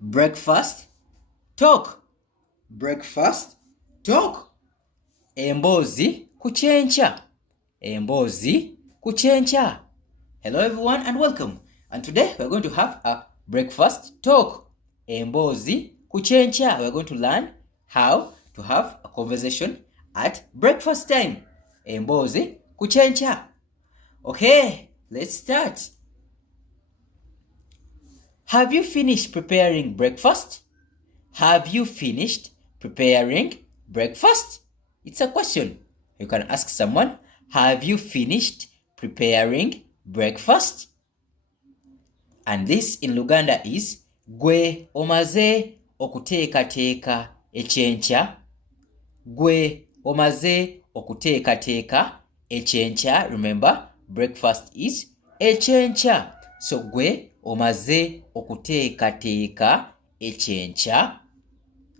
Breakfast talk. Breakfast talk. Emboozi ku kyenkya. Emboozi ku kyenkya. Hello everyone and welcome. And today we're going to have a breakfast talk. Emboozi ku kyenkya. We're going to learn how to have a conversation at breakfast time. Emboozi ku kyenkya. Okay, let's start. Have you finished preparing breakfast? Have you finished preparing breakfast? It's a question. You can ask someone, have you finished preparing breakfast? And this in Luganda is gwe omaze okuteekateeka ekyenkya. Gwe omaze okuteekateeka ekyenkya. Remember, breakfast is ekyenkya. So gwe omaze okuteekateeka ekyenkya.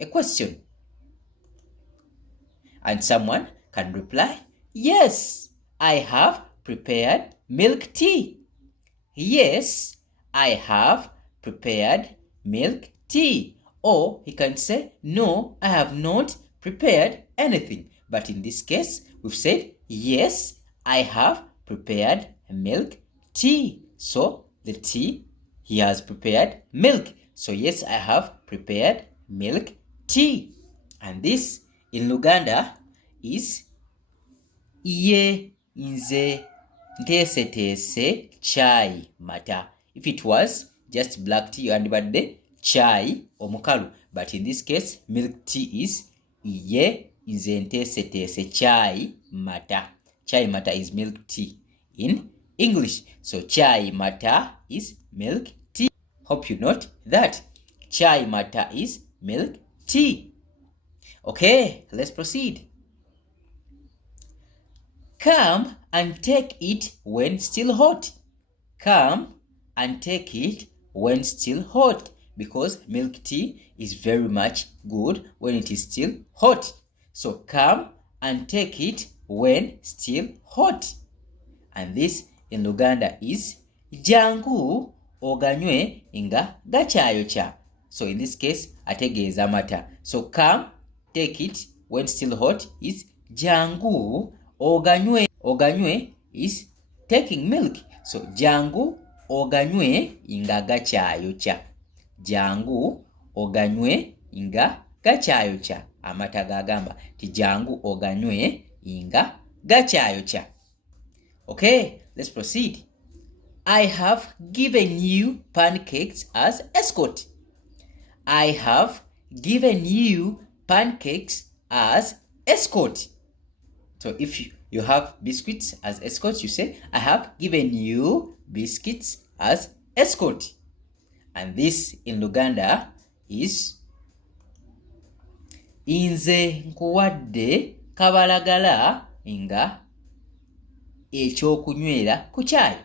A question. And someone can reply, yes, I have prepared milk tea. Yes, I have prepared milk tea. Or he can say, no, I have not prepared anything. But in this case, we've said, yes, I have prepared milk tea. So the tea, he has prepared milk. So yes, I have prepared milk tea. And this in Luganda is iye nze nteeseteese chai mata. If it was just black tea yandibadde chai omukalu, but in this case milk tea is iye nze nteeseteese chai mata. Chai mata is milk tea in English. So chai mata is milk tea. Hope you note that. Chai mata is milk tea. Okay, let's proceed. Come and take it when still hot. Come and take it when still hot, because milk tea is very much good when it is still hot. So come and take it when still hot. And this in Luganda is jangu oganywe nga gakyayokya. So in this case, ategeeza mata. So come, take it when still hot is jangu oganywe. Oganywe is taking milk. So jangu oganywe nga gakyayokya. Jangu oganywe nga gakyayokya. Amata gagamba ti jangu oganywe nga gakyayokya. Okay, let's proceed. I have given you pancakes as escort. I have given you pancakes as escort. So if you have biscuits as escort, you say, I have given you biscuits as escort. And this in Luganda is Inze nkuwadde kabalagala nga ekyokunywera ku chai.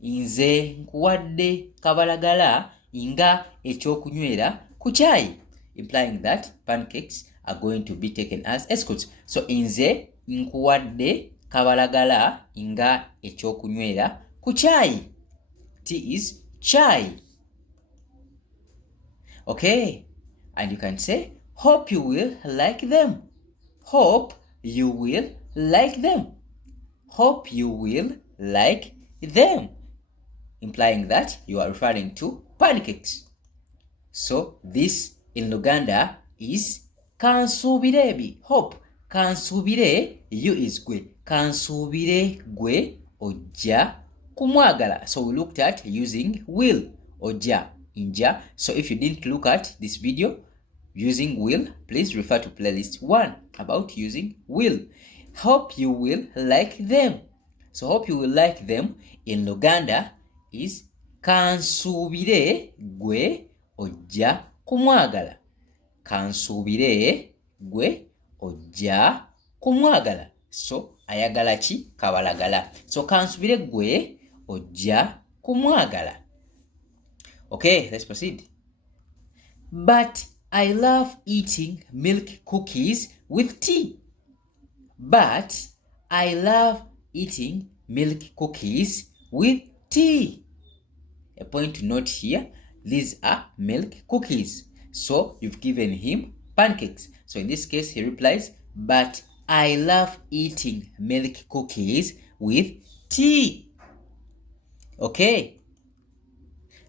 Inze nkuwadde kabalagala nga ekyokunywera ku chai, implying that pancakes are going to be taken as escorts. So inze nkuwadde kabalagala nga ekyokunywera ku chai. Tea is chai. Okay, and you can say, hope you will like them. Hope you will like them. Hope you will like them, implying that you are referring to pancakes. So this in Luganda is kansubirebi. Hope. Kansubire, you is gwe. Kansubire gwe ojja kumwagala. So we looked at using will, ojja, inja. So if you didn't look at this video using will, please refer to playlist 1 about using will. Hope you will like them. So hope you will like them in Luganda is kansubire gwe ojja kumwagala. Kansubire gwe ojja kumwagala. So ayagala ki? Kabalagala. So kansubire gwe ojja kumwagala. Okay, let's proceed. But I love eating milk cookies with tea. But I love eating milk cookies with tea. A point to note here these are milk cookies. So you've given him pancakes. So in this case, he replies, but I love eating milk cookies with tea. Okay.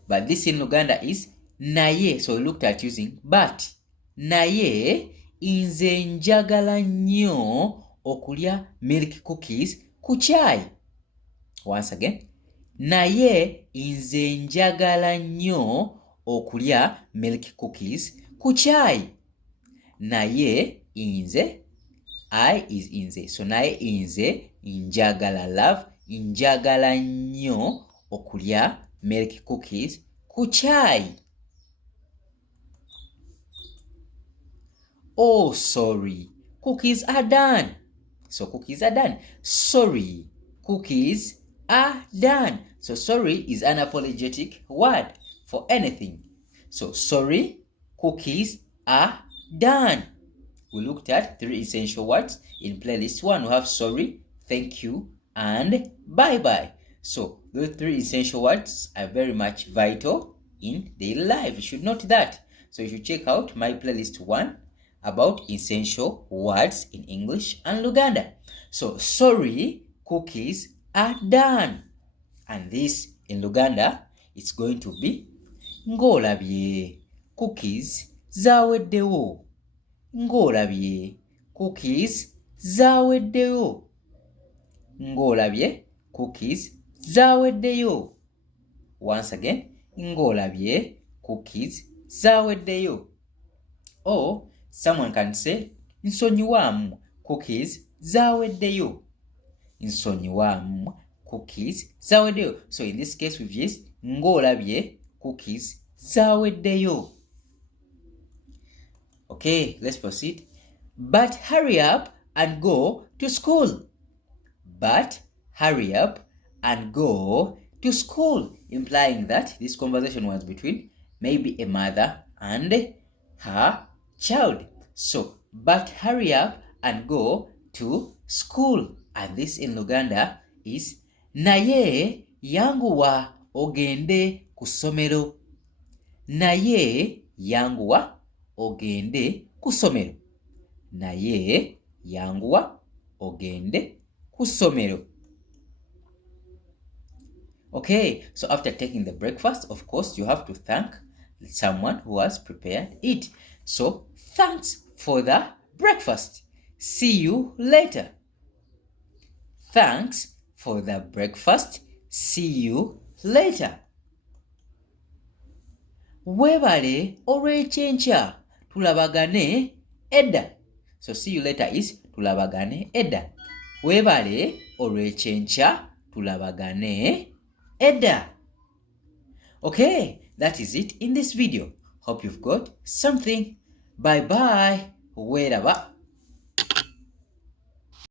But this in Luganda is naye. So we looked at using but. Naye nze njagala nnyo okulya milk cookies ku chai. Once again. Naye nze njagala nnyo okulya milk cookies ku chai. Naye nze, I is nze. So naye nze njagala, love, njagala nnyo okulya milk cookies ku chai. Oh, sorry, cookies are done. So cookies are done. Sorry, cookies are done. So sorry is an apologetic word for anything. So sorry, cookies are done. We looked at 3 essential words in playlist 1. We have sorry, thank you, and bye-bye. So those 3 essential words are very much vital in daily life. You should note that. So you should check out my playlist 1 about essential words in English and Luganda. So sorry, cookies are done. And this in Luganda, it's going to be ngolabye, cookies zaweddewo. Ngolabye, cookies zaweddewo. Ngolabye, cookies zaweddeyo. Once again, ngolabye, cookies zaweddeyo. Or someone can say, nsonyiwamu, cookies zaweddeyo. Nsonyiwamu, cookies zaweddeyo. So in this case, we've used ngolabye, cookies zaweddeyo. Okay, let's proceed. But hurry up and go to school. But hurry up and go to school, implying that this conversation was between maybe a mother and her child. So, but hurry up and go to school. And this in Luganda is naye yanguwa ogende ku ssomero. Naye yanguwa ogende ku ssomero. Naye yanguwa ogende ku ssomero. Okay, so after taking the breakfast, of course, you have to thank someone who has prepared it. So, thanks for the breakfast. See you later. Thanks for the breakfast. See you later. Webale olw'ekyenkya tulabagane edda. So see you later is tulabagane edda. Webale olw'ekyenkya tulabagane edda. Okay, that is it in this video. Hope you've got something. Bye bye. Weraba.